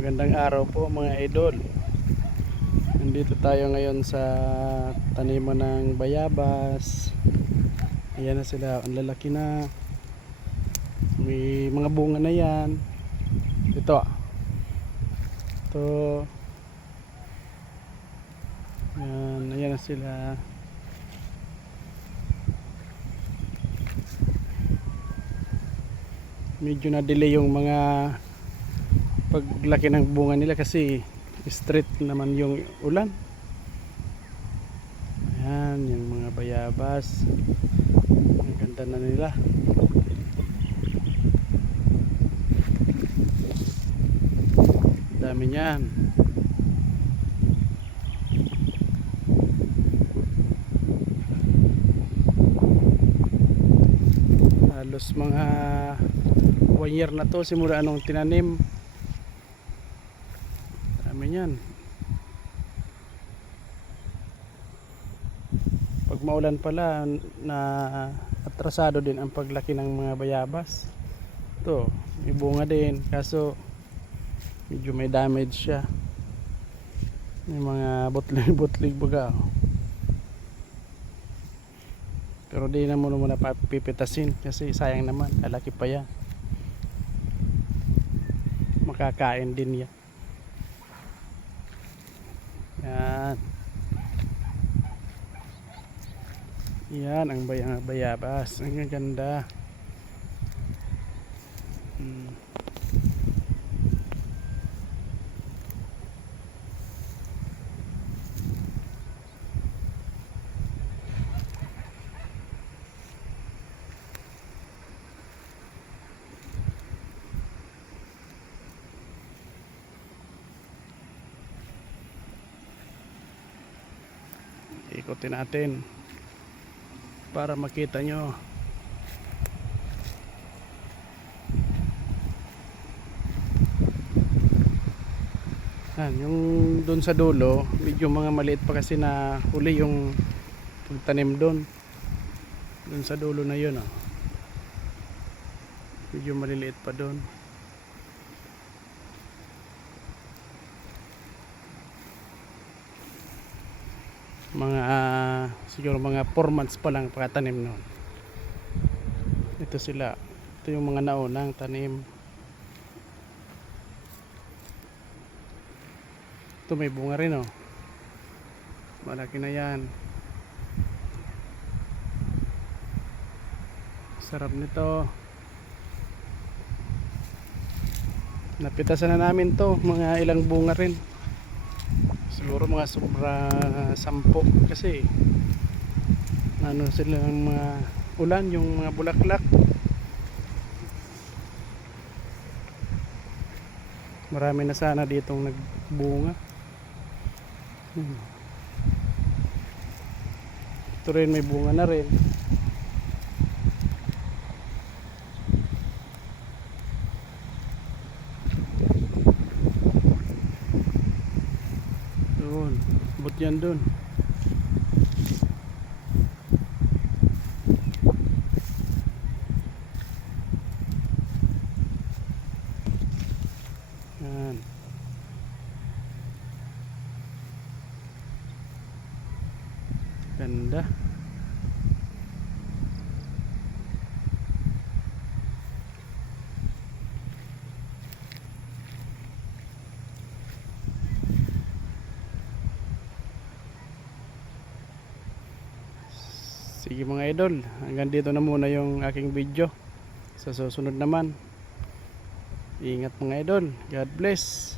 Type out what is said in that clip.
Magandang araw po mga idol. Nandito tayo ngayon sa taniman ng bayabas. Ayan na sila, ang lalaki na. May mga bunga na yan. Ito. Ayan na sila. Medyo na delay yung mga paglaki ng bunga nila kasi straight naman yung ulan. Ayan yung mga bayabas, ang ganda na nila. Dami niyan. Halos mga 1 year na to simula nung tinanim. Dami niyan. Pag maulan pala na atrasado din ang paglaki ng mga bayabas. Ito, may bunga din kaso medyo may damage siya. May mga butlig baga. Pero di na muna papipitasin kasi sayang naman, alaki pa yan. Makakain din yan. Yan. Yan ang bayabas. Ang ganda. Ikutin natin para makita nyo. Yung doon sa dulo medyo mga maliit pa kasi na huli yung pagtanim doon sa dulo na yun, medyo maliliit pa doon. Mga siguro mga 4 months pa lang pagkatanim noon. Ito sila, ito yung mga naunang tanim. Ito may bunga rin, malaki na yan. Sarap nito. Napitasan na namin to, mga ilang bunga rin, siguro mga sobra 10 kasi ano sila ng mga ulan, yung mga bulaklak. Marami na sana ditong nagbunga. Ito rin may bunga na rin. Doon, but yan doon. Yan. Ganda. Sige mga idol, hanggang dito na muna yung aking video. Sa susunod naman, ingat mga idol. God bless.